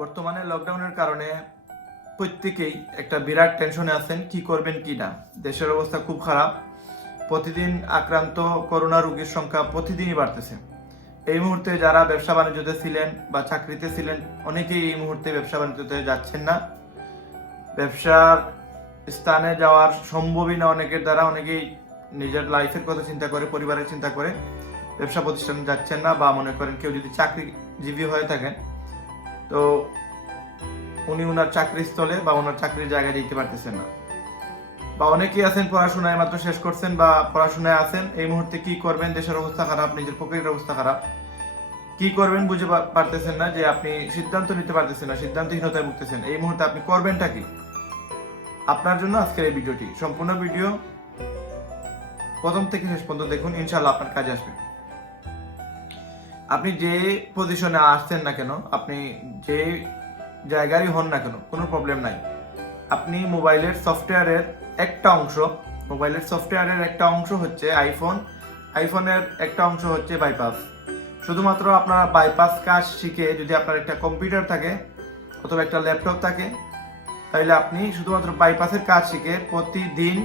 বর্তমানে লকডাউনের কারণে প্রত্যেকেই একটা বিরাট টেনশনে আছেন, কি করবেন কি না। দেশের অবস্থা খুব খারাপ। প্রতিদিন আক্রান্ত করোনা রোগীর সংখ্যা প্রতিদিনই বাড়তেছে। এই মুহূর্তে যারা ব্যবসা বাণিজ্যতে ছিলেন বা চাকরিতে ছিলেন, অনেকেই এই মুহূর্তে ব্যবসা বাণিজ্যতে যাচ্ছেন না। ব্যবসার স্থানে যাওয়ার সম্ভবই না অনেকের দ্বারা। অনেকেই নিজের লাইফের কথা চিন্তা করে, পরিবারের চিন্তা করে ব্যবসা প্রতিষ্ঠানে যাচ্ছেন না, বা মনে করেন কেউ যদি চাকরিজীবী হয়ে থাকেন তো উনি ওনার চাকরিস্থলে বা ওনার চাকরির জায়গায় যেতে পারতেছেন না। বা অনেকেই আছেন পড়াশোনায় মাত্র শেষ করছেন বা পড়াশোনায় আছেন, এই মুহূর্তে কি করবেন, দেশের অবস্থা খারাপ, নিজের পকেটের অবস্থা খারাপ, কি করবেন বুঝে পারতেছেন না, যে আপনি সিদ্ধান্ত নিতে পারতেছেন না, সিদ্ধান্তহীনতায় ভুগতেছেন। এই মুহূর্তে আপনি করবেনটা কি? আপনার জন্য আজকের এই ভিডিওটি। সম্পূর্ণ ভিডিও প্রথম থেকে শেষ পর্যন্ত দেখুন, ইনশাআল্লাহ আপনার কাজে আসবে। আপনি যে পজিশনে আসছেন না কেন, আপনি যে জায়গারই হন না কেন, কোনো প্রবলেম নাই। আপনি মোবাইলের সফটওয়্যারের একটা অংশ হচ্ছে আইফোনের একটা অংশ হচ্ছে বাইপাস। শুধুমাত্র আপনার বাইপাস কাজ শিখে যদি আপনার একটা কম্পিউটার থাকে অথবা একটা ল্যাপটপ থাকে, তাহলে আপনি শুধুমাত্র বাইপাসের কাজ শিখে প্রতিদিন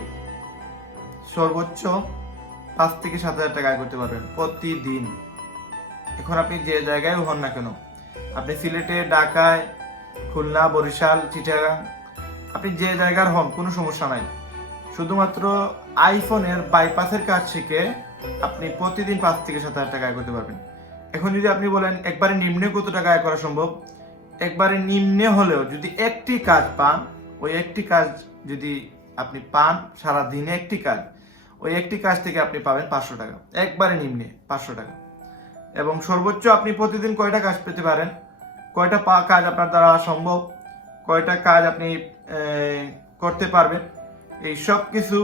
সর্বোচ্চ 5 থেকে 7 হাজার টাকা আয় করতে পারবেন প্রতিদিন। এখন আপনি যে জায়গায় হন না কেন, আপনি সিলেটে, ঢাকায়, খুলনা, বরিশাল, চিটাগাং, আপনি যে জায়গার হন কোনো সমস্যা নাই। শুধুমাত্র আইফোনের বাইপাসের কাজ শিখে আপনি প্রতিদিন 5 থেকে 7 হাজার টাকা আয় করতে পারবেন। এখন যদি আপনি বলেন একবারে নিম্নে কত টাকা আয় করা সম্ভব, একবারে নিম্নে হলেও যদি একটি কাজ পান, ওই একটি কাজ যদি আপনি পান সারা দিনে একটি কাজ, ওই একটি কাজ থেকে আপনি পাবেন 500 টাকা, একবারে নিম্নে 500 টাকা। এবং সর্বোচ্চ আপনি প্রতিদিন কয়টা কাজ পেতে পারেন, কয়টা কাজ আপনার দ্বারা সম্ভব, কয়টা কাজ আপনি করতে পারবেন, এই সব কিছু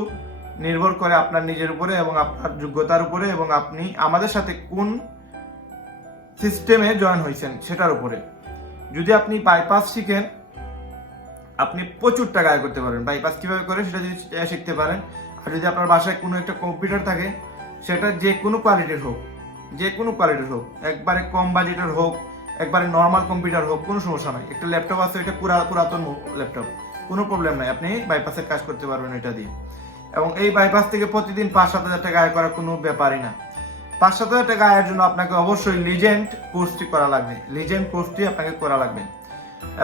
নির্ভর করে আপনার নিজের উপরে এবং আপনার যোগ্যতার উপরে, এবং আপনি আমাদের সাথে কোন সিস্টেমে জয়েন হয়েছেন সেটার উপরে। যদি আপনি বাইপাস শিখেন, আপনি প্রচুর টাকা আয় করতে পারবেন। বাইপাস কিভাবে করে সেটা যদি শিখতে পারেন, আর যদি আপনার বাসায় কোনো একটা কম্পিউটার থাকে, সেটা যে কোনো কোয়ালিটির হোক, একবারে কম বাজেটের হোক, একবারে নর্মাল কম্পিউটার হোক, কোনো সমস্যা নাই। একটা ল্যাপটপ আছে, এটা পুরাতন ল্যাপটপ, কোনো প্রবলেম নাই, আপনি বাইপাসের কাজ করতে পারবেন এটা দিয়ে। এবং এই বাইপাস থেকে প্রতিদিন 5-7 হাজার টাকা আয় করা কোনো ব্যাপারই না। 5-7 হাজার টাকা আয়ের জন্য আপনাকে অবশ্যই লিজেন্ড কোর্সটি করা লাগবে।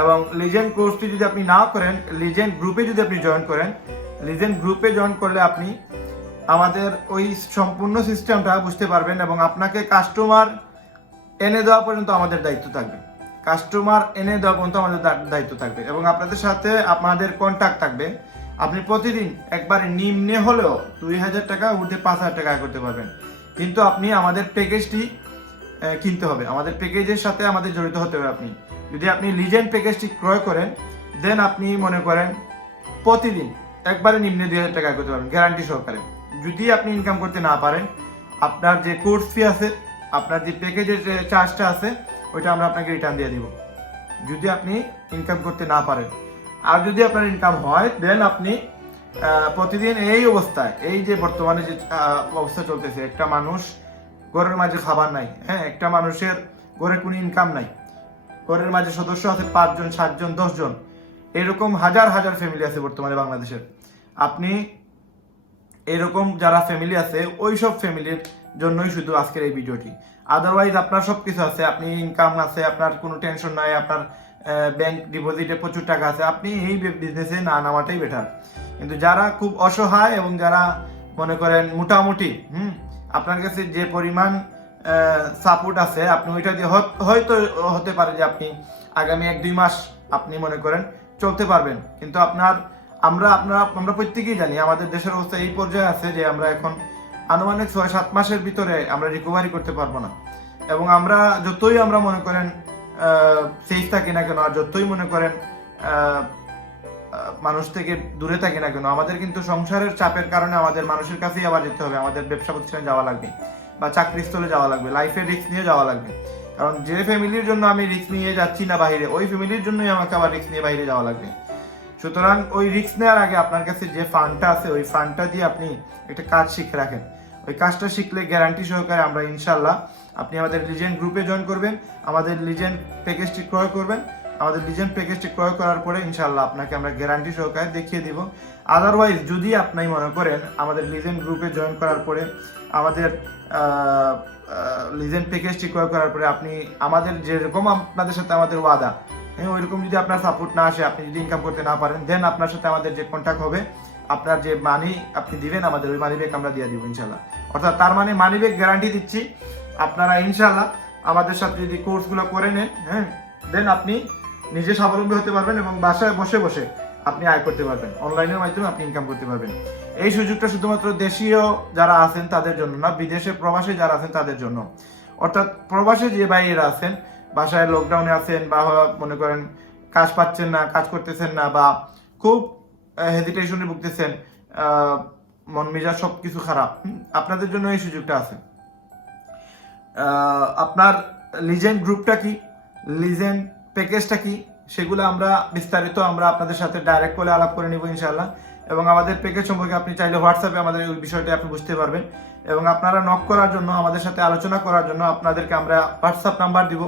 এবং লিজেন্ড কোর্সটি যদি আপনি না করেন, লিজেন্ড গ্রুপে যদি আপনি জয়েন করেন, লিজেন্ড গ্রুপে জয়েন করলে আপনি আমাদের ওই সম্পূর্ণ সিস্টেমটা বুঝতে পারবেন, এবং আপনাকে কাস্টমার এনে দেওয়া পর্যন্ত আমাদের দায়িত্ব থাকবে। এবং আপনাদের সাথে আপনাদের কন্ট্যাক্ট থাকবে। আপনি প্রতিদিন একবার নিম্নে হলেও 2000 টাকা, ঊর্ধ্বে 5000 টাকা আয় করতে পারবেন। কিন্তু আপনি আমাদের প্যাকেজটি কিনতে হবে, আমাদের প্যাকেজের সাথে আমাদের জড়িত হতে হবে। আপনি যদি আপনি লিজেন্ড প্যাকেজটি ক্রয় করেন, দেন আপনি মনে করেন প্রতিদিন একবারে নিম্নে 2000 টাকা আয় করতে পারবেন গ্যারান্টি সহকারে। যদি আপনি ইনকাম করতে না পারেন, আপনার যে কোর্স ফি আছে, আপনার যে প্যাকেজের যে চার্জটা আছে, ওইটা আমরা আপনাকে রিটার্ন দিয়ে দিব, যদি আপনি ইনকাম করতে না পারেন। আর যদি আপনার ইনকাম হয়, দেন আপনি প্রতিদিন এই অবস্থায়, এই যে বর্তমানে যে অবস্থা চলতেছে, একটা মানুষ ঘরের মাঝে খাবার নাই, একটা মানুষের ঘরে কোনো ইনকাম নাই, ঘরের মাঝে সদস্য আছে 5 জন, 7 জন, 10 জন, এরকম হাজার হাজার ফ্যামিলি আছে বর্তমানে বাংলাদেশের। আপনি এরকম যারা ফ্যামিলি আছে, ওই সব ফ্যামিলির জন্যই শুধু আজকের এই ভিডিওটি। আদারওয়াইজ আপনার সবকিছু আছে, আপনি ইনকাম আছে, আপনার কোনো টেনশন নাই, আপনার ব্যাংক ডিপোজিটে প্রচুর টাকা আছে, আপনি এই বিজনেসে না নামাটাই বেটার। কিন্তু যারা খুব অসহায় এবং যারা মনে করেন মোটামুটি আপনার কাছে যে পরিমাণ সাপোর্ট আছে, আপনি ওইটা দিয়ে হয়তো হতে পারে যে আপনি আগামী 1-2 মাস আপনি মনে করেন চলতে পারবেন। কিন্তু আমরা প্রত্যেকেই জানি আমাদের দেশের অবস্থা এই পর্যায়ে আছে যে আমরা এখন আনুমানিক 6-7 মাসের ভিতরে আমরা রিকভারি করতে পারবো না। এবং আমরা যতই আমরা মনে করেন সেফ থাকি না কেন, আর যতই মনে করেন মানুষ থেকে দূরে থাকি না কেন, আমাদের কিন্তু সংসারের চাপের কারণে আমাদের মানুষের কাছেই আবার যেতে হবে, আমাদের ব্যবসা প্রতিষ্ঠানে যাওয়া লাগবে বা চাকরিস্থলে যাওয়া লাগবে, লাইফের রিস্ক নিয়ে যাওয়া লাগবে। কারণ যে ফ্যামিলির জন্য আমি রিস্ক নিয়ে যাচ্ছি না বাইরে, ওই ফ্যামিলির জন্যই আমাকে আবার রিস্ক নিয়ে বাইরে যাওয়া লাগবে। সুতরাং ওই রিস্ক নেওয়ার আগে আপনার কাছে যে ফান্ডটা আছে, ওই ফান্ডটা দিয়ে আপনি একটা কাজ শিখে রাখেন। ওই কাজটা শিখলে গ্যারান্টি সহকারে আমরা ইনশাল্লাহ, আপনি আমাদের লিজেন্ড গ্রুপে জয়েন করবেন, আমাদের লিজেন্ড প্যাকেজটি ক্রয় করবেন, আমাদের লিজেন্ড প্যাকেজটি ক্রয় করার পরে ইনশাআল্লাহ আপনাকে আমরা গ্যারান্টি সহকারে দেখিয়ে দিব। আদারওয়াইজ যদি আপনি মনে করেন আমাদের লিজেন্ড গ্রুপে জয়েন করার পরে আমাদের লিজেন্ড প্যাকেজটি ক্রয় করার পরে আপনি আমাদের যেরকম আপনাদের সাথে আমাদের ওয়াদা, হ্যাঁ, ওইরকম যদি আপনার সাপোর্ট না আসে, আপনি যদি ইনকাম করতে না পারেন, দেন আপনার সাথে আমাদের যে কন্ট্যাক্ট হবে, আপনার যে মানি আপনি দিবেন আমাদের, ওই মানি ব্যাগ আমরা দিয়ে দিব ইনশাল্লাহ। অর্থাৎ তার মানে মানি ব্যাগ গ্যারান্টি দিচ্ছি, আপনারা ইনশাল্লাহ আমাদের সাথে যদি কোর্সগুলো করে নেন, হ্যাঁ, দেন আপনি নিজে স্বাবলম্বী হতে পারবেন এবং বাসায় বসে বসে আপনি আয় করতে পারবেন, অনলাইনের মাধ্যমে আপনি ইনকাম করতে পারবেন। এই সুযোগটা শুধুমাত্র দেশীয় যারা আছেন তাদের জন্য না, বিদেশে প্রবাসী যারা আছেন তাদের জন্য। অর্থাৎ প্রবাসী যে ভাইয়েরা আছেন, বাসায় লকডাউনে আছেন বা মনে করেন কাজ পাচ্ছেন না, কাজ করতেছেন না, বা খুব হেজিটেশনে ভুগতেছেন, মন মেজাজ সব কিছু খারাপ, আপনাদের জন্য এই সুযোগটা আছে। আপনার লিজেন্ড গ্রুপটা কি, লিজেন্ড প্যাকেজটা কি, সেগুলো আমরা বিস্তারিত আমরা আপনাদের সাথে ডাইরেক্ট কলে আলাপ করে নিব ইনশাআল্লাহ। এবং আমাদের প্যাকেজ সম্পর্কে আপনি চাইলে হোয়াটসঅ্যাপে আমাদের ওই বিষয়টা আপনি বুঝতে পারবেন। এবং আপনারা নক করার জন্য, আমাদের সাথে আলোচনা করার জন্য আপনাদেরকে আমরা হোয়াটসঅ্যাপ নাম্বার দিব।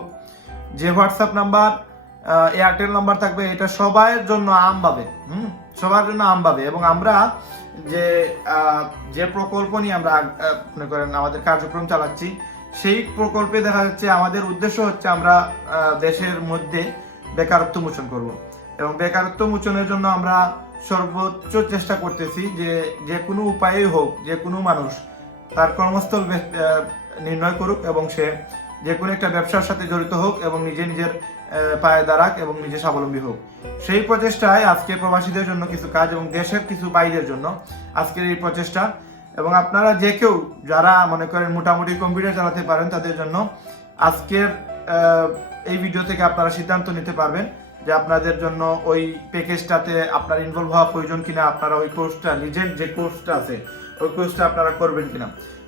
যে হোয়াটসঅ্যাপ নাম্বার এয়ারটেল নাম্বার থাকবে, এটা সবার জন্য আমভাবে, সবার জন্য আমভাবে। এবং আমরা যে প্রকল্প নিয়ে আমরা মনে করেন আমাদের কার্যক্রম চালাচ্ছি, সেই প্রকল্পে দেখা যাচ্ছে আমাদের উদ্দেশ্য হচ্ছে আমরা দেশের মধ্যে বেকারত্ব মোচন করব। এবং বেকারত্ব মোচনের জন্য আমরা সর্বোচ্চ চেষ্টা করতেছি যে কোনো উপায়ে হোক, যে কোনো মানুষ তার কর্মস্থল নির্ণয় করুক এবং সে যে কোনো একটা ব্যবসার সাথে জড়িত হোক এবং নিজের পায়ে দাঁড়াক এবং নিজে স্বাবলম্বী হোক। সেই প্রচেষ্টায় আজকে প্রবাসীদের জন্য কিছু কাজ এবং দেশের কিছু বাইরের জন্য আজকের এই প্রচেষ্টা। এবং আপনারা যে কেউ যারা মনে করেন মোটামুটি কম্পিউটার চালাতে পারেন, তাদের জন্য আজকের এই ভিডিও থেকে আপনারা সিদ্ধান্ত নিতে পারবেন যে আপনাদের জন্য ওই প্যাকেজটাতে আপনার ইনভলভ হওয়া প্রয়োজন কিনা, আপনারা ওই কোর্সটা, লিজেন্ড যে কোর্সটা আছে ওই কোর্সটা আপনারা করবেন কিনা।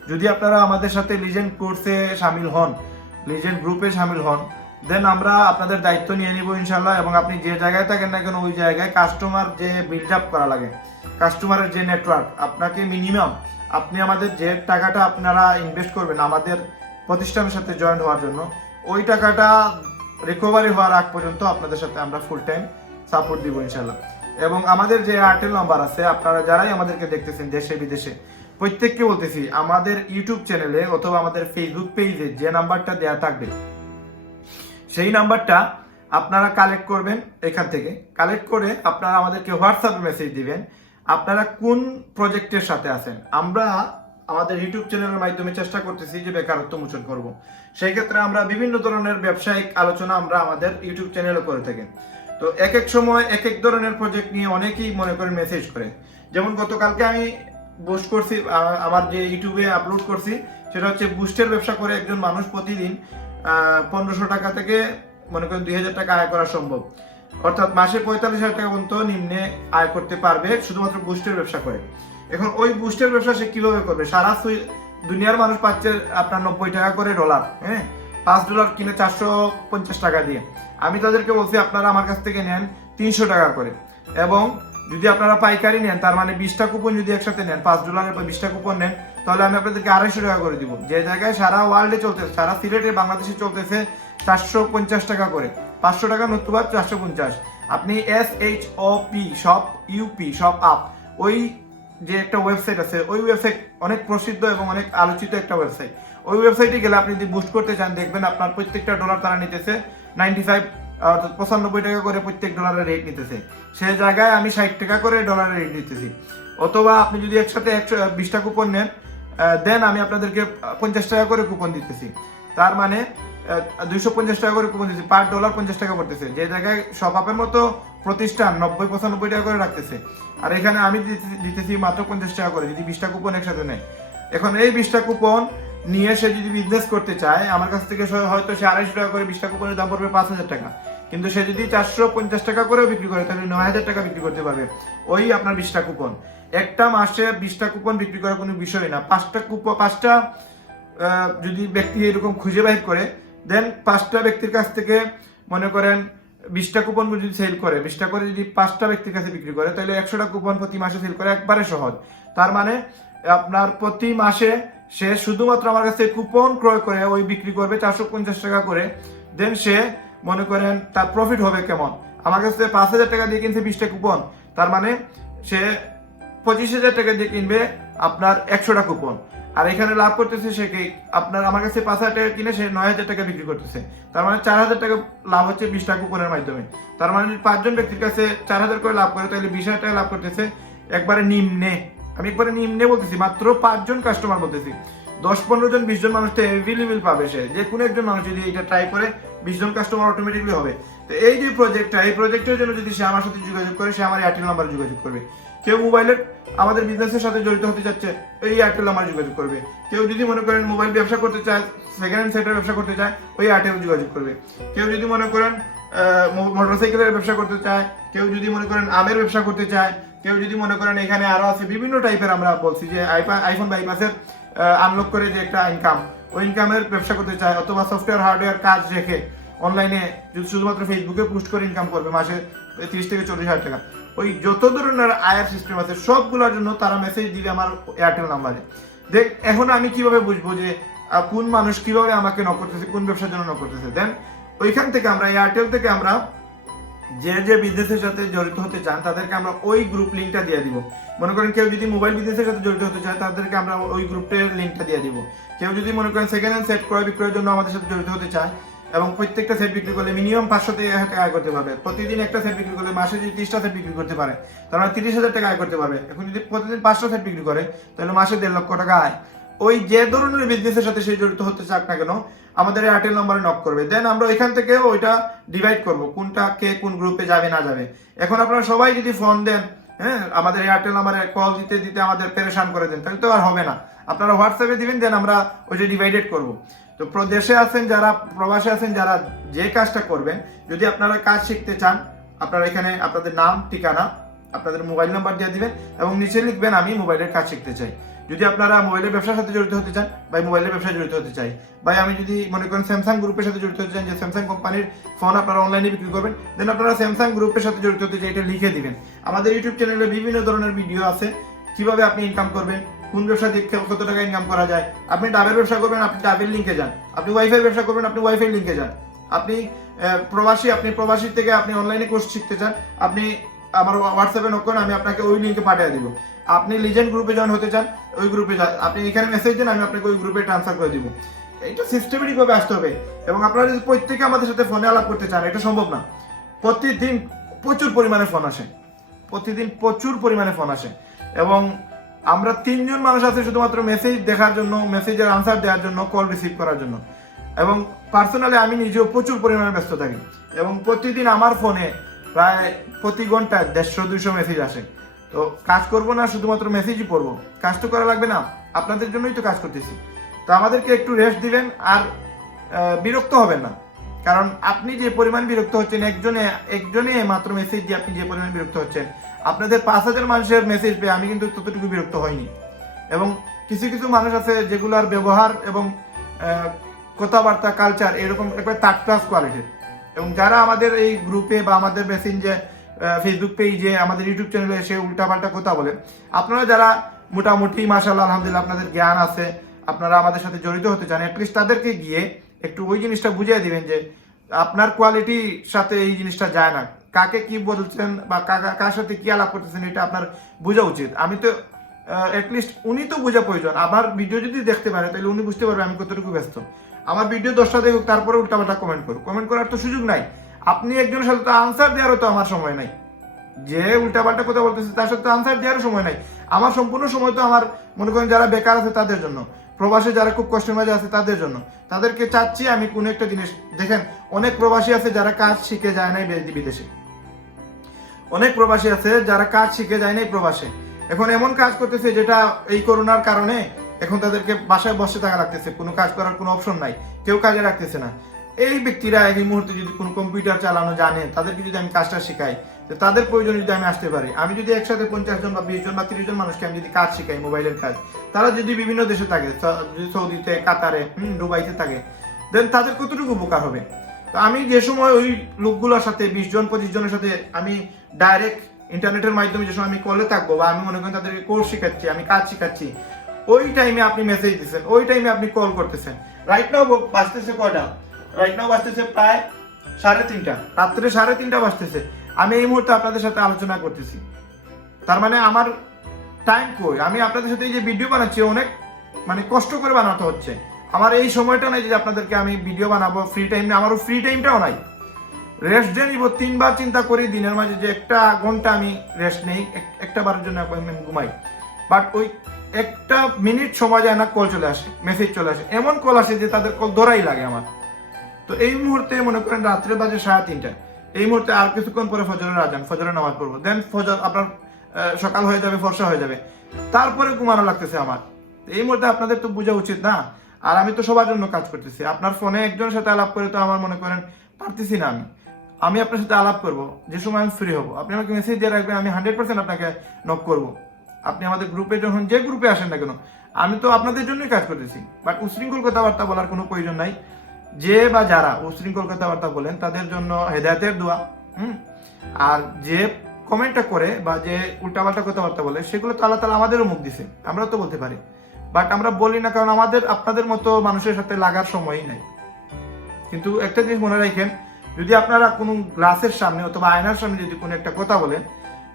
যদি আপনারা আমাদের সাথে লিজেন্ড কোর্সে সামিল হন, লিজেন্ড গ্রুপে সামিল হন, দেন আমরা আপনাদের দায়িত্ব নিয়ে নিব ইনশাল্লাহ। এবং আপনি যে জায়গায় থাকেন না কেন, ওই জায়গায় কাস্টমার যে বিল্ড আপ করা লাগে, কাস্টমারের যে নেটওয়ার্ক, আপনাকে মিনিমাম আপনি আমাদের যে টাকাটা আপনারা ইনভেস্ট করবেন আমাদের প্রতিষ্ঠানের সাথে জয়েন হওয়ার জন্য, ওই টাকাটা রিকভারি হওয়ার আগ পর্যন্ত আপনাদের সাথে আমরা ফুল টাইম সাপোর্ট দিব ইনশাল্লাহ। এবং আমাদের যে এয়ারটেল নাম্বার আছে, আপনারা যারাই আমাদেরকে দেখতেছেন দেশে বিদেশে, প্রত্যেককে বলতেছি আমাদের ইউটিউব চ্যানেলে অথবা আমাদের ফেসবুক পেজে যে নাম্বারটা দেয়া থাকবে, সেই নাম্বারটা আপনারা কালেক্ট করবেন। এখান থেকে কালেক্ট করে আপনারা আমাদেরকে হোয়াটসঅ্যাপে মেসেজ দিবেন আপনারা কোন প্রজেক্টের সাথে আছেন। আমরা আমাদের ইউটিউব চ্যানেলের মাধ্যমে চেষ্টা করতেছি যে বেকারত্ব মোচন করব। সেই ক্ষেত্রে আমরা বিভিন্ন ধরনের ব্যবসায়িক আলোচনা আমরা আমাদের ইউটিউব চ্যানেলে করে থাকি। তো এক এক সময় এক এক ধরনের প্রজেক্ট নিয়ে অনেকেই মনে করে মেসেজ করে। যেমন গতকালকে আমি পোস্ট করছি, আমার যে ইউটিউবে আপলোড করছি, সেটা হচ্ছে বুস্টের ব্যবসা করে একজন মানুষ প্রতিদিন 1500 টাকা থেকে মনে করেন 2000 টাকা আয় করা সম্ভব। অর্থাৎ মাসে 45,000 টাকা পর্যন্ত নিম্নে আয় করতে পারবে শুধুমাত্র বুস্টের ব্যবসা করে। এখন ওই বুস্টের ব্যবসা সে কিভাবে করবে? সারা দুনিয়ার মানুষ পাচ্ছে আপনার 90 টাকা করে ডলার, হ্যাঁ, $5 কিনে 450 টাকা দিয়ে। আমি তাদেরকে বলছি আপনারা আমার কাছ থেকে নেন 300 টাকা করে। এবং যদি আপনারা পাইকারি নেন, তার মানে 20টা কুপন যদি একসাথে নেন, $5 পর 20টা কুপন নেন, তাহলে আমি আপনাদেরকে 250 টাকা করে দিব। যে জায়গায় সারা ওয়ার্ল্ডে চলতেছে, সারা সিলেটে বাংলাদেশে চলতেছে 450 টাকা করে, 500 টাকা নতুবা 450। আপনি SHOP shop UP shop up, ওই যে একটা ওয়েবসাইট আছে, ওই ওয়েবসাইট অনেক প্রসিদ্ধ এবং অনেক আলোচিত একটা ওয়েবসাইট। ওই ওয়েবসাইটে গেলে আপনি যদি বুস্ট করতে চান, দেখবেন আপনার প্রত্যেকটা ডলার তারা নিতেছে 95 টাকা করে প্রত্যেক ডলারের রেট নিতেছে। সেই জায়গায় আমি 60 টাকা করে ডলারের রেট দিতেছি। অথবা আপনি যদি একসাথে 120টা কুপন নেন, দেন আমি আপনাদেরকে 50 টাকা করে কুপন দিতেছি। তার মানে 250 টাকা করে কুপন দিতেছি, পার ডলার 50 টাকা পড়তেছে। যে জায়গায় শপ আপের মতো প্রতিষ্ঠান 90-95 টাকা করে রাখতেছে, আর এখানে আমি দিতেছি মাত্র 50 টাকা করে, যদি 20টা কুপন একসাথে নেয়। এখন এই 20টা কুপন নিয়ে সে যদি বিজনেস করতে চায়, আমার কাছ থেকে হয়তো সে 250 টাকা করে 20টা কুপনের দাম পড়বে 5,000 টাকা। কিন্তু সে যদি 450 টাকা করেও বিক্রি করে, তাহলে 9,000 টাকা বিক্রি করতে পারবে ওই আপনার 20টা কুপন। একটা মাসে 20টা কুপন বিক্রি করার কোনো বিষয় না। 5টা যদি ব্যক্তি এরকম খুঁজে বাইর করে, দেন 5টা ব্যক্তির কাছ থেকে মনে করেন 20টা কুপন যদি সেল করে, 20টা করে যদি 5টা ব্যক্তির কাছে বিক্রি করে, তাহলে 100টা কুপন প্রতি মাসে সেল করে, একবারে সহজ। তার মানে আপনার প্রতি মাসে সে শুধুমাত্র আমার কাছে কুপন ক্রয় করে ওই বিক্রি করবে 450 টাকা করে, দেন সে মনে করেন তার প্রফিট হবে কেমন। আমার কাছে 5,000 টাকা দিয়ে কিনছে 20টা কুপন, তার মানে সে 25,000 টাকা দিয়ে কিনবে আপনার 100টা কুপন। আর এখানে লাভ করতেছে সে কি আপনার আমার কাছে 5,000 টাকা কিনে সে 9,000 টাকা বিক্রি করতেছে, তার মানে 4,000 টাকা লাভ হচ্ছে 20টা কুপনের মাধ্যমে। তার মানে যদি 5 জন ব্যক্তির কাছে 4,000 করে লাভ করে তাহলে 20,000 টাকা লাভ করতেছে একবারে নিম্নে। আমি একবারে নিম্নে বলতেছি, মাত্র 5 জন কাস্টমার বলতেছি। 10-15 জন 20 জন মানুষ তো অ্যাভেলেবল পাবে, সে যে কোনো একজন মানুষ যদি এটা ট্রাই করে 20 জন কাস্টমার অটোমেটিকলি হবে। তো এই যে প্রজেক্টটা, এই প্রজেক্টের জন্য যদি সে আমার সাথে যোগাযোগ করে, সে আমার এয়ারটেল নাম্বারে যোগাযোগ করবে। কেউ মোবাইলের আমাদের বিজনেসের সাথে জড়িত হতে যাচ্ছে, এই এয়ারটেল নাম্বারে যোগাযোগ করবে। কেউ যদি মনে করেন মোবাইল ব্যবসা করতে চায়, সেকেন্ড হ্যান্ড সেটের ব্যবসা করতে চায়, ওই এয়ারটেল যোগাযোগ করবে। কেউ যদি মনে করেন মোটরসাইকেলের ব্যবসা করতে চায়, কেউ যদি মনে করেন আমের ব্যবসা করতে চায়, কেউ যদি মনে করেন এখানে আরো আছে বিভিন্ন টাইপের, আমরা বলছি যে আইফোন বাইপাসের আনলক করে যে একটা ইনকাম, ওই ইনকামের ব্যবসা করতে চায়, অথবা সফটওয়্যার হার্ডওয়্যার কাজ রেখে অনলাইনে শুধুমাত্র ফেসবুকে পোস্ট করে ইনকাম করবে মাসে 30 থেকে 40,000 টাকা, ওই যত ধরনের আয়ের সিস্টেম আছে সবগুলোর জন্য তারা মেসেজ দিবে আমার এয়ারটেল নাম্বারে। দেখ এখন আমি কিভাবে বুঝবো যে কোন মানুষ কিভাবে আমাকে নক করতেছে, কোন ব্যবসার জন্য নক করতেছে। দেন ওইখান থেকে আমরা এয়ারটেল থেকে আমরা যে বিজনেসের সাথে জড়িত হতে চান তাদেরকে আমরা ওই গ্রুপ লিঙ্কটা দিয়ে দিব। মনে করেন কেউ যদি মোবাইল বিজনেসের সাথে জড়িত হতে চায় তাদেরকে আমরা ওই গ্রুপের লিঙ্কটা দিয়ে দিব। কেউ যদি মনে করেন সেকেন্ড হ্যান্ড সেট ক্রয় বিক্রয়ের জন্য আমাদের সাথে জড়িত হতে চায় এবং প্রত্যেকটা সেট বিক্রি করলে মিনিমাম 500 টাকা আয় করতে পারবে, প্রতিদিন একটা সেট বিক্রি করলে মাসে যদি 30টা সেট বিক্রি করতে পারে তার মানে 30,000 টাকা আয় করতে পারবে। এখন যদি প্রতিদিন 500 সেট বিক্রি করে তাহলে মাসে 1.5 লক্ষ টাকা আয়। ওই যে ধরনের বিজনেসের সাথে সে জড়িত হতে চাক না কেন আমাদের এয়ারটেল নম্বরে নক করবে। দেন আমরা ওইখান থেকে ওইটা ডিভাইড করব কোনটা কে কোন গ্রুপে যাবে না যাবে। এখন আপনারা সবাই যদি ফোন দেন, হ্যাঁ আমাদের এয়ারটেল নম্বরে কল দিতে দিতে আমাদের পেরেশান করে দেন, তাহলে তো আর হবে না। আপনারা হোয়াটসঅ্যাপে দিবেন, দেন আমরা ওইটা ডিভাইডেড করব। তো প্রদেশে আছেন যারা, প্রবাসে আছেন যারা, যে কাজটা করবেন, যদি আপনারা কাজ শিখতে চান আপনারা এখানে আপনাদের নাম, ঠিকানা, আপনাদের মোবাইল নাম্বার দিয়ে দিবেন এবং নিচে লিখবেন আমি মোবাইলের কাজ শিখতে চাই। যদি আপনারা মোবাইলের ব্যবসার সাথে জড়িত হতে চান, ভাই মোবাইলের ব্যবসায় জড়িত হতে চাই, ভাই আমি যদি মনে করেন স্যামসাং গ্রুপের সাথে জড়িত হতে চান, যে স্যামসাং কোম্পানির ফোন আপনারা অনলাইনে বিক্রি করবেন, দেন আপনারা স্যামসাং গ্রুপের সাথে জড়িত হতে চাই এটা লিখে দিবেন। আমাদের ইউটিউব চ্যানেলে বিভিন্ন ধরনের ভিডিও আছে কিভাবে আপনি ইনকাম করবেন, কোন ব্যবসা দেখে কত টাকা ইনকাম করা যায়। আপনি ডাবের ব্যবসা করবেন, আপনি ডাবের লিঙ্কে যান। আপনি ওয়াইফাই ব্যবসা করবেন, আপনি ওয়াইফাই লিঙ্কে যান। আপনি প্রবাসী, আপনি প্রবাসী থেকে আপনি অনলাইনে কোর্স শিখতে চান, আপনি আমার হোয়াটসঅ্যাপে নক করেন, আমি আপনাকে ওই লিঙ্কে পাঠিয়ে দিব। আপনি লিজেন্ড গ্রুপে জয়েন হতে চান, ওই গ্রুপে আপনি এখানে মেসেজ দেন, আমি আপনাকে ওই গ্রুপে ট্রান্সফার করে দিব। এটা সিস্টেমেটিক ভাবে আসতে হবে এবং আপনারা যদি প্রত্যেকে আমাদের সাথে ফোনে আলাপ করতে চান এটা সম্ভব না। প্রতিদিন প্রচুর পরিমাণে ফোন আসে, প্রতিদিন প্রচুর পরিমাণে ফোন আসে এবং আমরা 3 জন মানুষ আছে শুধুমাত্র মেসেজ দেখার জন্য, মেসেজের আনসার দেওয়ার জন্য, কল রিসিভ করার জন্য। এবং পার্সোনালি আমি নিজেও প্রচুর পরিমাণে ব্যস্ত থাকি এবং প্রতিদিন আমার ফোনে প্রায় প্রতি ঘন্টায় 150-200 মেসেজ আসে। তো কাজ করব না, শুধুমাত্র মেসেজই পড়বো, কাজ তো করা লাগবে না, আপনাদের জন্যই তো কাজ করতেছি। তো আমাদেরকে একটু রেস্ট দিবেন আর বিরক্ত হবেন না, কারণ আপনি যে পরিমাণ বিরক্ত হচ্ছেন, একজনে মাত্র মেসেজ দিয়ে আপনি যে পরিমাণ বিরক্ত হচ্ছেন, আপনাদের 5,000 মানুষের মেসেজ পেয়ে আমি কিন্তু ততটুকু বিরক্ত হইনি। এবং কিছু কিছু মানুষ আছে যেগুলোর ব্যবহার এবং কথাবার্তা, কালচার এরকম একবার থার্ড ক্লাস কোয়ালিটির। এবং যারা আমাদের এই গ্রুপে বা আমাদের মেসেঞ্জে, ফেসবুক পেজে, আমাদের ইউটিউব চ্যানেলে এসে উল্টাপাল্টা কথা বলে, আপনারা যারা মোটামুটি মাশাআল্লাহ আলহামদুলিল্লাহ আপনাদের জ্ঞান আছে, আপনারা আমাদের সাথে জড়িত হতে চান, অ্যাটলিস্ট তাদেরকে গিয়ে একটু ওই জিনিসটা বুঝিয়ে দিবেন যে আপনার কোয়ালিটির সাথে এই জিনিসটা যায় না। কাকে কি বলছেন বা কার সাথে কি আলাপ করতেছেন এটা আপনার বোঝা উচিত। আমি তো অ্যাটলিস্ট উনি তো বোঝা প্রয়োজন। আমার ভিডিও যদি দেখতে পারে তাহলে উনি বুঝতে পারবে আমি কতটুকু ব্যস্ত। আমার ভিডিও 10টা দেখুক, তারপরে উল্টাপাল্টা কমেন্ট করুক, কমেন্ট করার তো সুযোগ নাই। আপনি একজনের সাথে তো আনসার দেওয়ারও তো আমার সময় নাই, যে উল্টাপাল্টা কথা বলতেছে তার সাথে আনসার দেওয়ারও সময় নাই। আমার সম্পূর্ণ সময় তো আমার মনে করেন যারা বেকার আছে তাদের জন্য, প্রবাসে যারা খুব কষ্টের মাঝে আছে তাদের জন্য। তাদেরকে চাচ্ছি আমি কোনো একটা জিনিস, দেখেন অনেক প্রবাসী আছে যারা কাজ শিখে যায় নাই বিদেশে, অনেক প্রবাসী আছে যারা কাজ শিখে যায় নাই প্রবাসে, এখন এমন কাজ করতেছে যেটা এই করোনার কারণে এখন তাদেরকে বাসায় বসে থাকা লাগতেছে, কোনো কাজ করার কোনো অপশন নাই, কেউ কাজে রাখতেছে না। এই ব্যক্তিরা এই মুহূর্তে যদি কোনো কম্পিউটার চালানো জানে, তাদেরকে যদি আমি কাজটা শেখাই, তাদের প্রয়োজনে যদি আমি আসতে পারি, আমি যদি একসাথে 50 জন বা 20 জন বা 30 জন মানুষকে আমি যদি কাজ শেখাই মোবাইলের কাজ, তারা যদি বিভিন্ন দেশে থাকে, সৌদিতে, কাতারে, দুবাইতে থাকে, দেন তাদের কতটুকু উপকার হবে। তো আমি যে সময় ওই লোকগুলোর সাথে 20 জন 25 জনের সাথে আমি ডাইরেক্ট ইন্টারনেটের মাধ্যমে যে সময় আমি কলে থাকবো বা আমি মনে করেন তাদেরকে কোর্স শেখাচ্ছি, আমি কাজ শেখাচ্ছি, ওই টাইমে আপনি মেসেজ দিচ্ছেন, ওই টাইমে আপনি কল করতেছেন। রাইট নাও বাজতেছে কয়টা? রাইট নাও বাজতেছে প্রায় 3:30 রাত্রে 3:30 বাজতেছে, আমি এই মুহূর্তে আপনাদের সাথে আলোচনা করতেছি। তার মানে আমার টাইম কই? আমি আপনাদের সাথে এই যে ভিডিও বানাচ্ছি অনেক মানে কষ্ট করে বানাতে হচ্ছে। আমার এই সময়টা নাই যে আপনাদেরকে আমি ভিডিও বানাবো, ফ্রি টাইম নেই, আমারও ফ্রি টাইমটাও নাই। রেস্ট দিয়ে নিব 3 বার চিন্তা করি দিনের মাঝে যে 1 ঘন্টা আমি রেস্ট নেই, একটা বারের জন্য আমি ঘুমাই, বাট ওই 1 মিনিট সময় যায় না, কল চলে আসে, মেসেজ চলে আসে, এমন কল আসে যে তাদের কল ধরাই লাগে আমার। তো এই মুহূর্তে মনে করেন রাত্রে বাজে 3:30, এই মুহূর্তে আর কিছুক্ষণ পরে ফজরের আজান, ফজরের নামাজ পড়বো, দেন ফজর আপনার সকাল হয়ে যাবে, ফর্সা হয়ে যাবে, তারপরে ঘুমানো লাগতেছে আমার। এই মুহূর্তে আপনাদের তো বোঝা উচিত না, আর আমি তো সবার জন্য কাজ করতেছি। আপনার ফোনে একজনের সাথে আলাপ করে তো আমার মনে করেন পারতেছি না। আমি আপনার সাথে আলাপ করবো যে সময় আমি ফ্রি হবো, আপনি আমাকে মেসেজ দিয়ে রাখবেন, আমি 100% আপনাকে নক করবো। আপনি আমাদের গ্রুপে যখন যে গ্রুপে আসেন না কেন, আমি তো আপনাদের জন্যই কাজ করতেছি। বাট উশৃঙ্খল কথাবার্তা বলার কোনো প্রয়োজন নাই। যে বা যারা উশৃঙ্খল কথাবার্তা বলেন তাদের জন্য হেদায়েতের দোয়া। আর যে কমেন্টটা করে বা যে উল্টাপাল্টা কথাবার্তা বলে, সেগুলো তো আল্লাহ তাআলা আমাদেরও মুখ দিছে, আমরা তো বলতে পারি, বাট আমরা বলি না, কারণ আমাদের আপনাদের মতো মানুষের সাথে লাগার সময়ই নাই। কিন্তু একটা জিনিস মনে রাখেন, যদি আপনারা কোনো গ্লাসের সামনে অথবা আয়নার সামনে যদি কোনো একটা কথা বলেন,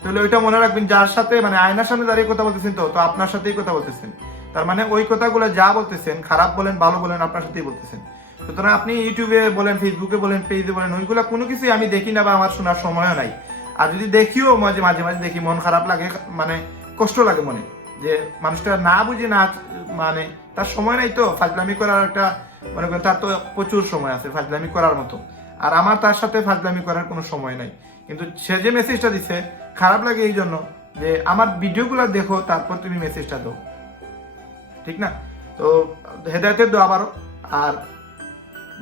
তাহলে ওইটা মনে রাখবেন যার সাথে মানে আয়নার সামনে দাঁড়িয়ে কথা বলতেছেন, তো আপনার সাথেই কথা বলতেছেন। তার মানে ওই কথাগুলো যা বলতেছেন, খারাপ বলেন ভালো বলেন, আপনার সাথেই বলতেছেন। সুতরাং আপনি ইউটিউবে বলেন, ফেসবুকে বলেন, পেজে বলেন, ওইগুলো কোনো কিছুই আমি দেখি না বা আমার শোনার সময়ও নাই। আর যদি দেখিও মাঝে মাঝে দেখি, মন খারাপ লাগে, মানে কষ্ট লাগে মনে, যে মানুষটা না বুঝে না, মানে তার সময় নাই তো ফাজলামি করার একটা, মনে করেন তার তো প্রচুর সময় আছে ফাজলামি করার মতো, আর আমার তার সাথে ফাজলামি করার কোনো সময় নাই। কিন্তু সে যে মেসেজটা দিচ্ছে খারাপ লাগে এই জন্য যে আমার ভিডিওগুলো দেখো, তারপর তুমি মেসেজটা দাও, ঠিক না? তো হেদায়েতের দোয়া আবারও। আর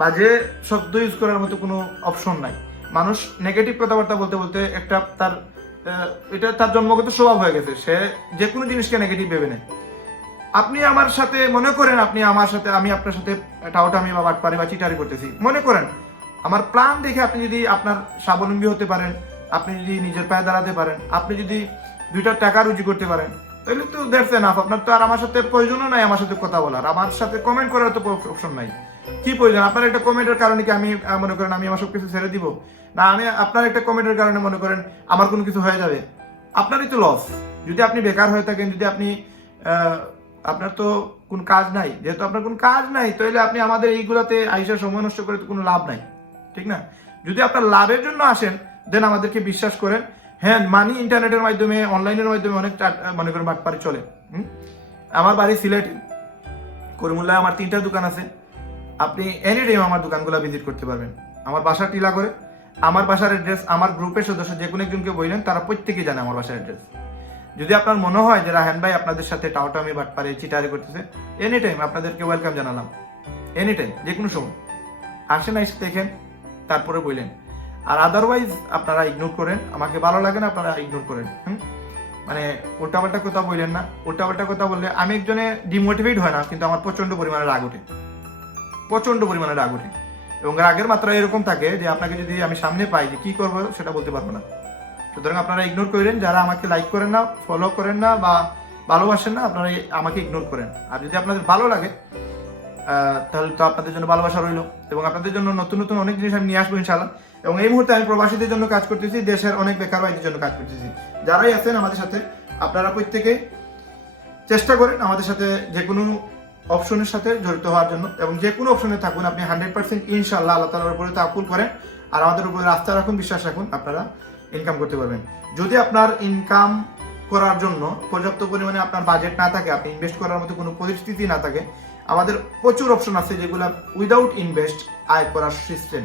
বাজে শব্দ ইউজ করার মতো কোনো অপশন নাই। মানুষ নেগেটিভ কথাবার্তা বলতে বলতে একটা এটা তার জন্মগত স্বভাব হয়ে গেছে, সে যে কোনো জিনিসকে নেগেটিভ ভেবে নেয়। আপনি আমার সাথে মনে করেন, আপনি আমার সাথে, আমি আপনার সাথে টাউটামি বা বাটপারি বা চিটারি করতেছি, মনে করেন আমার প্ল্যান দেখে আপনি যদি আপনার স্বাবলম্বী হতে পারেন, আপনি যদি নিজের পায়ে দাঁড়াতে পারেন, আপনি যদি 2টা টাকা রুজি করতে পারেন, তাহলে তো দ্যাটস এনাফ। আপনার তো আর আমার সাথে প্রয়োজনও নাই আমার সাথে কথা বলার, আমার সাথে কমেন্ট করার তো অপশন নাই। কি প্রয়োজন? আপনার একটা কমেন্টের কারণে কি আমি মনে করেন আমি আমার সব কিছু ছেড়ে দিব? না, আমি আপনার একটা কমেন্টের কারণে মনে করেন আমার কোনো কিছু হয়ে যাবে? আপনারই তো লস। যদি আপনি বেকার হয়ে থাকেন, যদি আপনি আপনার তো কোন কাজ নাই, যেহেতু আপনার কোন কাজ নাই, তাহলে আপনি আমাদের এইগুলাতে আইসার সময় নষ্ট করে তো কোনো লাভ নাই, ঠিক না? যদি আপনার লাভের জন্য আসেন, দেন আমাদেরকে বিশ্বাস করেন। হ্যাঁ, মানি ইন্টারনেটের মাধ্যমে, অনলাইনের মাধ্যমে অনেক মনে করেন বাটপারি চলে। আমার বাড়ি সিলেট, করিমুল্লায় আমার 3টা দোকান আছে। আপনি এনি টাইম আমার দোকানগুলো ভিজিট করতে পারবেন। আমার বাসা টিলা করে, আমার বাসার অ্যাড্রেস আমার গ্রুপের সদস্য যে কোনো একজনকে বললেন, তারা প্রত্যেকেই জানে আমার বাসার অ্যাড্রেস। যদি আপনার মনে হয় যে রাহান ভাই আপনাদের সাথে টাউটামি বাটপারি চিটারি করতেছে, এনি টাইম আপনাদেরকে ওয়েলকাম জানালাম, এনি টাইম, যে কোনো সময় আসেন, এসে দেখেন, তারপরে বললেন। আর আদারওয়াইজ আপনারা ইগনোর করেন, আমাকে ভালো লাগে না, আপনারা ইগনোর করেন। মানে উল্টাপাল্টা কথা বললেন না। উল্টাপাল্টা কথা বললে আমি একজনে ডিমোটিভেট হয় না, কিন্তু আমার প্রচন্ড পরিমাণে রাগ ওঠে, প্রচন্ড পরিমাণে রাগ ওঠে। এবং রাগের মাত্রা এরকম থাকে যে আপনাকে যদি আমি সামনে পাই, যে কি করবো সেটা বলতে পারবো না। সুতরাং আপনারা ইগনোর করেন, যারা আমাকে লাইক করেন না, ফলো করেন না বা ভালোবাসেন না, আপনারা আমাকে ইগনোর করেন। আর যদি আপনাদের ভালো লাগে, তাহলে তো আপনাদের জন্য ভালোবাসা রইল, এবং আপনাদের জন্য নতুন নতুন অনেক জিনিস আমি নিয়ে আসবো ইনশাআল্লাহ। এবং এই মুহূর্তে আমি প্রবাসীদের জন্য কাজ করতেছি, দেশের অনেক বেকার ভাইদের জন্য কাজ করতেছি। যারাই আছেন আমাদের সাথে, আপনারা প্রত্যেকে চেষ্টা করেন আমাদের সাথে যে কোনো অপশনের সাথে জড়িত হওয়ার জন্য, এবং যে কোনো অপশনে থাকুন আপনি 100% ইনশাআল্লাহ আল্লাহ তাআলার উপরে তাওয়াক্কুল করেন, আর আমাদের উপরে আস্থা রাখুন, বিশ্বাস রাখুন, আপনারা ইনকাম করতে পারবেন। যদি আপনার ইনকাম করার জন্য পর্যাপ্ত পরিমাণে আপনার বাজেট না থাকে, আপনি ইনভেস্ট করার মতো কোনো পরিস্থিতি না থাকে, আমাদের প্রচুর অপশন আছে যেগুলো উইদাউট ইনভেস্ট আয় করার সিস্টেম,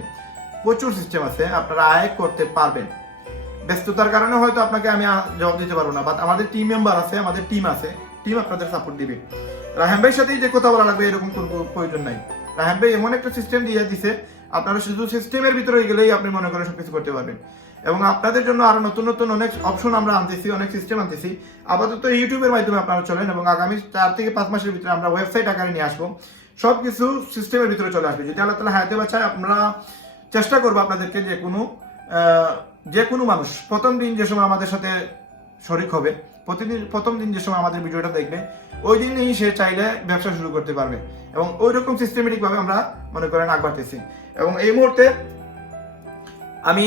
প্রচুর সিস্টেম আছে, আপনারা আয় করতে পারবেন। ব্যস্ততার কারণে হয়তো আপনাকে আমি জবাব দিতে পারবো না, বাট আমাদের টিম মেম্বার আছে, আমাদের টিম আছে, টিম আপনাদের সাপোর্ট দিবে। রাহান ভাইয়ের সাথেই যে কথা বলা লাগবে এরকম কোনো প্রয়োজন নাই। রাহান ভাই এমন একটা সিস্টেম দিয়ে দিছে, আপনারা শুধু সিস্টেমের ভিতরে গেলেই আপনি মনে করেন সবকিছু করতে পারবেন। এবং আপনাদের জন্য আরো নতুন নতুন অনেক অপশন আমরা আনতেছি, অনেক সিস্টেম আনতেছি। আপাতত ইউটিউবের মাধ্যমে আপনারা চলেন, এবং আগামী 4 থেকে 5 মাসের ভিতরে আমরা ওয়েবসাইট আকারে নিয়ে আসবো, সবকিছু সিস্টেমের ভিতরে চলে আসবে। যদি আল্লাহ তাআলা হায়াতে বাঁচায়, আমরা চেষ্টা করবো আপনাদেরকে যে কোনো মানুষ প্রথম দিন যে সময় আমাদের সাথে শরিক হবে, প্রথম দিন যে সময় আমাদের ভিডিওটা দেখবে, ওই দিনই সে চাইলে ব্যবসা শুরু করতে পারবে। এবং ওই রকম সিস্টেমেটিক ভাবে আমরা মনে করেন আগাতেছি। এবং এই মুহূর্তে আমি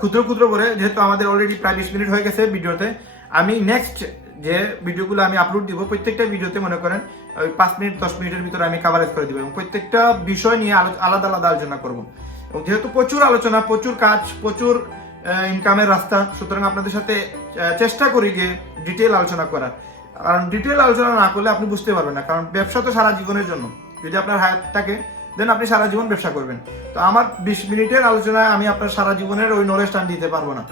ক্ষুদ্র ক্ষুদ্র করে, যেহেতু আমাদের অলরেডি প্রায় 20 মিনিট হয়ে গেছে ভিডিওতে, আমি নেক্সট যে ভিডিওগুলো আমি আপলোড দিব প্রত্যেকটা ভিডিওতে মনে করেন ওই 5 মিনিট 10 মিনিটের ভিতরে আমি কভারেজ করে দিব এবং প্রত্যেকটা বিষয় নিয়ে আলাদা আলাদা আলোচনা করব। এবং যেহেতু প্রচুর আলোচনা, প্রচুর কাজ, প্রচুর ইনকামের রাস্তা, সুতরাং আপনাদের সাথে চেষ্টা করি যে ডিটেল আলোচনা করার। কারণ ডিটেল আলোচনা না করলে আপনি বুঝতে পারবেন না, কারণ ব্যবসা তো সারা জীবনের জন্য। যদি আপনার হায়াত থাকে দেন আপনি সারা জীবন ব্যবসা করবেন। তো আমার 20 মিনিটের আলোচনায় আমি আপনার সারা জীবনের ওই নলেজটা দিতে পারবো না।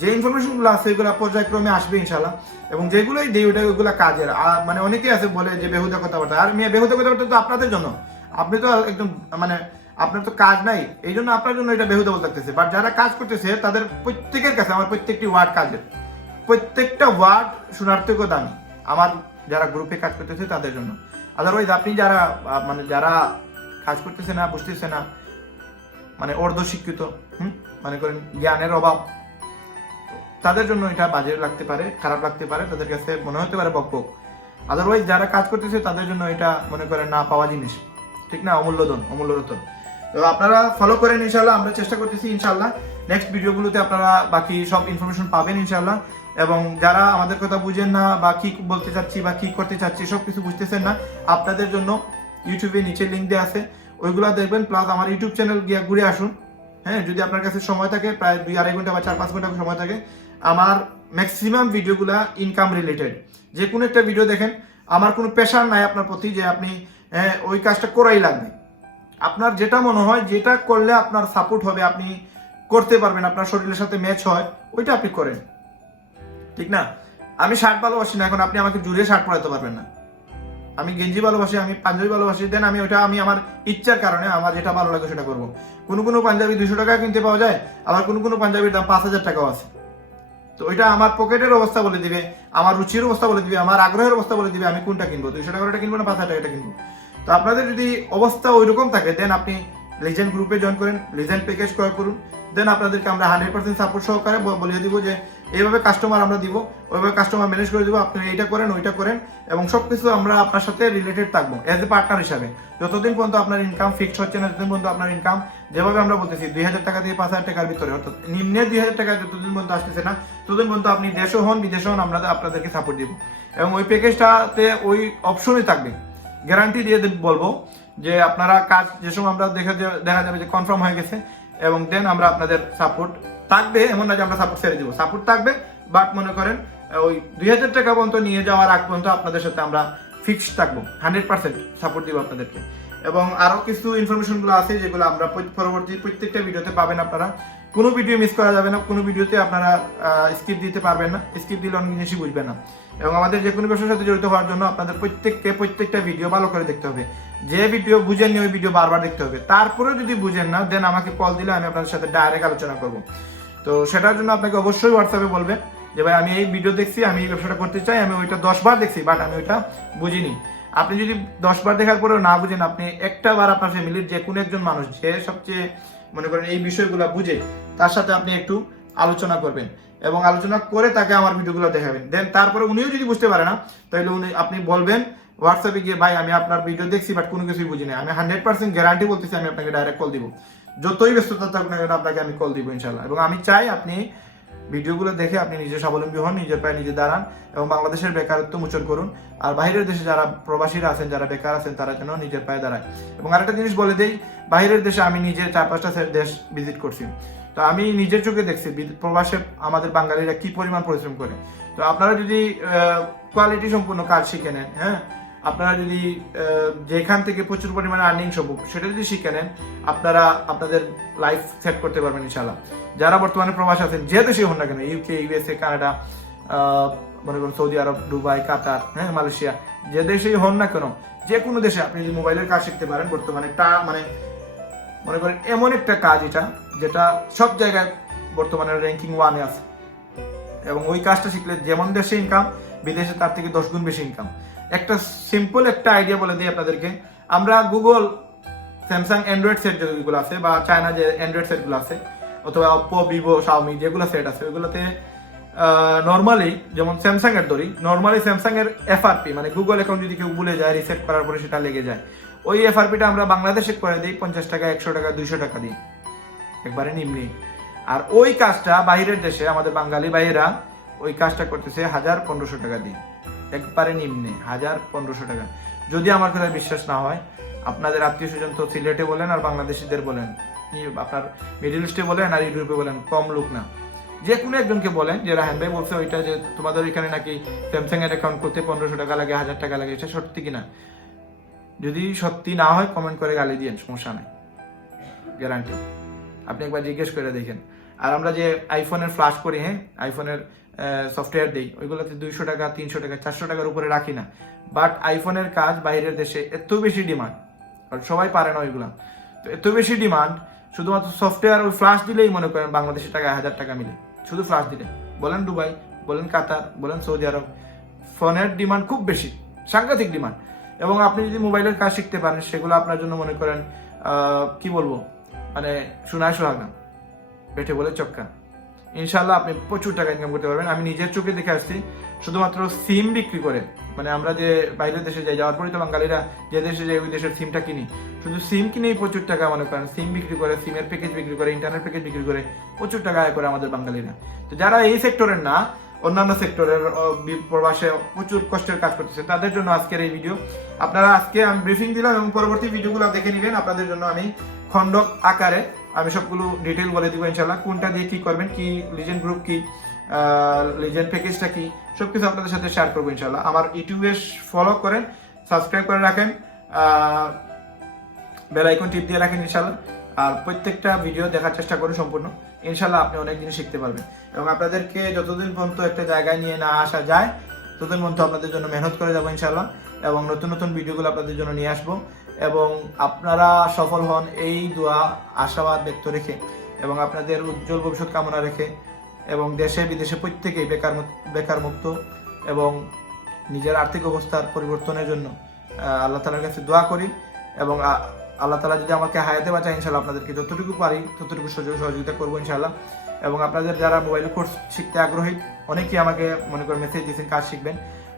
যে ইনফরমেশনগুলো আছে এগুলো পর্যায়ক্রমে আসবে ইনশাল্লাহ, এবং যেগুলোই দিই ওইগুলো কাজের। আর মানে অনেকেই আছে বলে যে বেহুদা কথাবার্তা, আর মেয়ে বেহুদা কথাবার্তা তো আপনাদের জন্য, আপনি তো একদম মানে আপনার তো কাজ নাই, এই জন্য আপনার জন্য এটা বেহুদা বলতে লাগতেছে। বাট যারা কাজ করতেছে তাদের প্রত্যেকের কাছে আমার প্রত্যেকটি ওয়ার্ড কাজের, প্রত্যেকটা ওয়ার্ড শোনার থেকেও দামি আমার যারা গ্রুপে কাজ করতেছে তাদের জন্য। আদারওয়াইজ আপনি যারা মানে যারা কাজ করতেছে না, বুঝতেছে না, মানে অর্ধশিক্ষিত, মনে করেন জ্ঞানের অভাব, তাদের জন্য এটা বাজে লাগতে পারে, খারাপ লাগতে পারে, তাদের কাছে মনে হতে পারে বকবক। আদারওয়াইজ যারা কাজ করতেছে তাদের জন্য এটা মনে করেন না পাওয়া জিনিস, ঠিক না, অমূল্য রতন। তো আপনারা ফলো করেন ইনশাল্লাহ, আমরা চেষ্টা করতেছি ইনশাল্লাহ নেক্সট ভিডিওগুলোতে আপনারা বাকি সব ইনফরমেশন পাবেন ইনশাল্লাহ। এবং যারা আমাদের কথা বুঝেন না বা কি বলতে চাচ্ছি বা কি করতে চাচ্ছি সব কিছু বুঝতেছেন না, আপনাদের জন্য ইউটিউবে নিচে লিঙ্ক দেওয়া আছে, ওইগুলো দেখবেন। প্লাস আমার ইউটিউব চ্যানেল গিয়ে ঘুরে আসুন। হ্যাঁ, যদি আপনার কাছে সময় থাকে, প্রায় 2-2.5 ঘন্টা বা 4-5 ঘন্টা সময় থাকে, আমার ম্যাক্সিমাম ভিডিওগুলা ইনকাম রিলেটেড। যে কোনো একটা ভিডিও দেখেন, আমার কোনো প্রেশার নাই আপনার প্রতি যে আপনি ওই কাজটা করাই লাগবে। আপনার যেটা মনে হয়, যেটা করলে আপনার সাপোর্ট হবে, আপনি করতে পারবেন, আপনার শরীরের সাথে ম্যাচ হয়, ওইটা আপনি করেন, ঠিক না। আমি শার্ট ভালোবাসি না, এখন আপনি আমাকে জুড়ে শার্ট পরাতে পারবেন না। আমি গেঞ্জি ভালোবাসি, আমি পাঞ্জাবি ভালোবাসি, দেন আমি ওটা আমি আমার ইচ্ছার কারণে আমার যেটা ভালো লাগে সেটা করবো। কোনো পাঞ্জাবি 200 টাকা কিনতে পাওয়া যায়, আবার কোনো পাঞ্জাবির দাম 5,000 টাকাও আছে। তো ওইটা আমার পকেটের অবস্থা বলে দিবে, আমার রুচির অবস্থা বলে দিবে, আমার আগ্রহের অবস্থা বলে দিবে আমি কোনটা কিনবো, 200 টাকাটা কিনবো না 5,000 টাকাটা কিনবো। তো আপনাদের যদি অবস্থা ওইরকম থাকে দেন আপনি লিজেন্ড গ্রুপে জয়েন করেন, লিজেন্ড প্যাকেজ ক্রয় করুন। দেন আপনাদেরকে আমরা 100% সাপোর্ট সহকারে বলিয়ে দিব যে এইভাবে কাস্টমার আমরা দিব, ওইভাবে কাস্টমার ম্যানেজ করে দিব, আপনি এইটা করেন ওইটা করেন, এবং সবকিছু আমরা আপনার সাথে রিলেটেড থাকবো এজ এ পার্টনার হিসাবে। যতদিন পর্যন্ত আপনার ইনকাম ফিক্সড হচ্ছে না, ততদিন পর্যন্ত আপনার ইনকাম যেভাবে আমরা বলতেছি 2,000 টাকা থেকে 5,000 টাকার ভিতরে, অর্থাৎ নিম্নে 2,000 টাকা যতদিন পর্যন্ত আসতেছে না, ততদিন পর্যন্ত আপনি দেশও হন বিদেশও হন, আমরা আপনাদেরকে সাপোর্ট দিব। এবং ওই প্যাকেজটাতে ওই অপশনই থাকবে, গ্যারান্টি দিয়ে বলবো যে আপনারা কাজ যে সময় আমরা দেখা যাবে যে কনফার্ম হয়ে গেছে, এবং দেন আমরা আপনাদের সাপোর্ট থাকবে। এমন না যে আমরা সাপোর্ট ছেড়ে দিব, সাপোর্ট থাকবে, বাট মনে করেন ওই 2,000 টাকা পর্যন্ত নিয়ে যাওয়ার আগ পর্যন্ত আপনাদের সাথে আমরা ফিক্সড থাকবো, 100% সাপোর্ট দিব আপনাদেরকে। এবং আরো কিছু ইনফরমেশনগুলো আছে যেগুলো আমরা পরবর্তী প্রত্যেকটা ভিডিওতে পাবেন। আপনারা কোনো ভিডিও মিস করা যাবে না, কোনো ভিডিওতে আপনারা স্কিপ দিতে পারবেন না, স্কিপ দিলে অনেক জিনিসই বুঝবেন না। এবং আমাদের যে কোনো ব্যবসার সাথে জড়িত হওয়ার জন্য আপনাদের প্রত্যেকটা ভিডিও ভালো করে দেখতে হবে। যে ভিডিও বুঝেননি ওই ভিডিও বারবার দেখতে হবে। তারপরে যদি বুঝেন না দেন আমাকে কল দিলে আমি আপনাদের সাথে ডাইরেক্ট আলোচনা করব। তো সেটার জন্য আপনাকে অবশ্যই হোয়াটসঅ্যাপে বলবেন যে ভাই আমি এই ভিডিও দেখছি, আমি এই ব্যবসাটা করতে চাই, আমি ওইটা 10 বার দেখছি বাট আমি ওইটা বুঝিনি। আপনি যদি 10 বার দেখার পরেও না বুঝেন, আপনি একটা বার আপনার ফ্যামিলির যে কোনো একজন মানুষ যে সবচেয়ে মনে করেন এই বিষয়গুলো বুঝে, তার সাথে আপনি একটু আলোচনা করবেন এবং আলোচনা করে তাকে আমার ভিডিওগুলো দেখাবেন। দেন তারপরে উনিও যদি বুঝতে পারে না, তাহলে আপনি বলবেন হোয়াটসঅ্যাপে গিয়ে ভাই আমি আপনার ভিডিও দেখছি বাট কোনো কিছুই বুঝি না। আমি 100% গ্যারান্টি বলতেছি, আমি আপনাকে ডাইরেক্ট কল দিব, যতই ব্যস্ততা থাকুক না কেন আপনাকে আমি কল দিব ইনশাল্লাহ। এবং আমি চাই আপনি ভিডিওগুলো দেখে আপনি নিজে স্বাবলম্বী হন, নিজের পায়ে নিজে দাঁড়ান এবং বাংলাদেশের বেকারত্ব মোচন করুন। আর বাইরের দেশে যারা প্রবাসীরা আছেন, যারা বেকার আছেন, তারা যেন নিজের পায়ে দাঁড়ায়। এবং আরেকটা জিনিস বলে দেই, বাইরের দেশে আমি নিজে 4-5টা দেশ ভিজিট করছি, তো আমি নিজের চোখে দেখছি প্রবাসে আমাদের বাঙালিরা কি পরিমাণ পরিশ্রম করে। তো আপনারা যদি কোয়ালিটি সম্পূর্ণ কাজ শিখে নেন, হ্যাঁ, আপনারা যদি যেখান থেকে প্রচুর পরিমাণে আর্নিং সম্ভব সেটা যদি শিখে নেন, আপনারা আপনাদের লাইফ সেট করতে পারবেন ইনশাআল্লাহ। যারা বর্তমানে প্রবাসে আছেন, যে দেশে হন না কেন, ইউকে, ইউএসএ, কানাডা, মনে করুন সৌদি আরব, দুবাই, কাতার, হ্যাঁ, মালয়েশিয়া, যে দেশেই হন না কেন, যে কোনো দেশে আপনি যদি মোবাইলের কাজ শিখতে পারেন, বর্তমানে মানে মনে করেন এমন একটা কাজ এটা যেটা সব জায়গায় বর্তমানে র্যাঙ্কিং 1-এ আছে। এবং ওই কাজটা শিখলে যেমন দেশে ইনকাম, বিদেশে তার থেকে 10 গুণ বেশি ইনকাম। একটা সিম্পল একটা আইডিয়া বলে দিই আপনাদেরকে। আমরা গুগল, স্যামসাং অ্যান্ড্রয়েড সেট যেগুলো আছে বা চায়না যে অ্যান্ড্রয়েড সেটগুলো আছে, অথবা ওপো, ভিভো, শাওমি যেগুলো সেট আছে, ওইগুলোতে নর্মালি যেমন স্যামসাং এর ধরি, নর্মালি স্যামসাং এর এফআরপি মানে গুগল অ্যাকাউন্ট যদি কেউ ভুলে যায়, রিসেট করার পরে সেটা লেগে যায়, ওই এফআরপিটা আমরা বাংলাদেশে করে দিই 50 টাকা, 100 টাকা, 200 টাকা দিই, একবারে নিম্নে। আর ওই কাজটা বাইরের দেশে আমাদের বাঙালি ভাইয়েরা ওই কাজটা করতেছে 1000-1500 টাকা দিয়ে, একবারে নিম্নে 1000-1500 টাকা। যদি আমার কথা বিশ্বাস না হয়, আপনাদের আত্মীয় স্বজন তো সিলেটে বলেন আর বাংলাদেশিদের বলেন, আপনার মিডল ইস্টে বলেন আর ইউরোপে বলেন, কম লোক না, যে কোনো একজনকে বলেন যে রাহান ভাই বলছে ওইটা যে তোমাদের এখানে নাকি স্যামসাং এর অ্যাকাউন্ট করতে 1500 টাকা লাগে, 1000 টাকা লাগে, এটা সত্যি কিনা? যদি সত্যি না হয় কমেন্ট করে গালি দিয়েন, সমস্যা নাই, গ্যারান্টি। আপনি একবার জিজ্ঞেস করে দেখেন। আর আমরা যে আইফোনের ফ্লাশ করি, হ্যাঁ, আইফোনের সফটওয়্যার দিই, ওইগুলোতে 200 টাকা, 300 টাকা, 400 টাকার উপরে রাখি না। বাট আইফোনের কাজ বাইরের দেশে এত বেশি ডিমান্ড, আর সবাই পারে না ওইগুলা, তো এত বেশি ডিমান্ড, শুধুমাত্র সফটওয়্যার ওই ফ্লাশ দিলেই মনে করেন বাংলাদেশি টাকা 1000 টাকা মিলে, শুধু ফ্লাশ দিলে। বলেন দুবাই, বলেন কাতার, বলেন সৌদি আরব, ফোনের ডিমান্ড খুব বেশি, সাংঘাতিক ডিমান্ড। এবং আপনি যদি মোবাইলের কাজ শিখতে পারেন, সেগুলো আপনার জন্য মনে করেন কি বলবো, মানে সোনায় সোহাগা, পেটে বলে চক্কা। ইনশাল্লাহ আপনি প্রচুর টাকা ইনকাম করতে পারবেন। আমি নিজের চোখে দেখে আসছি, শুধুমাত্র সিম বিক্রি করে, মানে আমরা যে বাইরের দেশে যাই, যাওয়ার পরই তো বাঙালিরা যে দেশে যাই ওই দেশের সিমটা কিনি, শুধু সিম কিনেই প্রচুর টাকা, মনে করেন সিম বিক্রি করে, সিমের প্যাকেজ বিক্রি করে, ইন্টারনেট প্যাকেজ বিক্রি করে প্রচুর টাকা আয় করে আমাদের বাঙালিরা। তো যারা এই সেক্টরের না, অন্যান্য সেক্টরের প্রবাসে প্রচুর কষ্টের কাজ করতেছে, তাদের জন্য আজকের এই ভিডিও। আপনারা আজকে আমি ব্রিফিং দিলাম এবং পরবর্তী ভিডিওগুলো দেখে নেবেন। আপনাদের জন্য আমি খণ্ড আকারে আমি সবগুলো ডিটেল বলে দিব ইনশাল্লাহ, কোনটা দিয়ে কি করবেন, কি লিজেন্ড গ্রুপ কি, লিজেন্ড প্যাকেজটা কি, সবকিছু আপনাদের সাথে শেয়ার করবো ইনশাল্লাহ। আমার ইউটিউবে ফলো করেন, সাবস্ক্রাইব করে রাখেন, বেল আইকন টিপ দিয়ে রাখেন ইনশাল্লাহ। আর প্রত্যেকটা ভিডিও দেখার চেষ্টা করুন সম্পূর্ণ, ইনশাল্লাহ আপনি অনেক জিনিস শিখতে পারবেন। এবং আপনাদেরকে যতদিন পর্যন্ত একটা জায়গায় নিয়ে না আসা যায়, ততদিন পর্যন্ত আপনাদের জন্য মেহনত করে যাবো ইনশাল্লাহ, এবং নতুন নতুন ভিডিওগুলো আপনাদের জন্য নিয়ে আসবো। এবং আপনারা সফল হন এই দোয়া আশাবাদ ব্যক্ত রেখে, এবং আপনাদের উজ্জ্বল ভবিষ্যৎ কামনা রেখে, এবং দেশে বিদেশে প্রত্যেকেই বেকার মুক্ত এবং নিজের আর্থিক অবস্থার পরিবর্তনের জন্য আল্লাহ তাআলার কাছে দোয়া করি। এবং আল্লাহ তাআলা যদি আমাকে হায়াতে বাঁচায়, ইনশাল্লাহ আপনাদেরকে যতটুকু পারি ততটুকু সহযোগিতা করবো ইনশাল্লাহ। এবং আপনাদের যারা মোবাইল কোর্স শিখতে আগ্রহী, অনেকেই আমাকে মনে করে মেসেজ দিয়েছেন কাজ শিখবেন,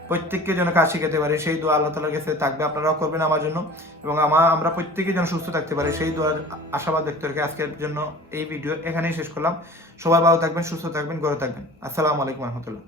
প্রত্যেককে যেন কাজ শিখাতে পারে সেই দোয়া আল্লাহ তাআলার কাছে থাকবে, আপনারাও করবেন আমার জন্য। এবং আমরা প্রত্যেকেই যেন সুস্থ থাকতে পারি সেই দোয়ার আশাবাদ ব্যক্ত রেখে আজকের জন্য এই ভিডিও এখানেই শেষ করলাম। সবাই ভালো থাকবেন, সুস্থ থাকবেন, ঘরে থাকবেন। আসসালামু আলাইকুম রহমতুল্লাহ।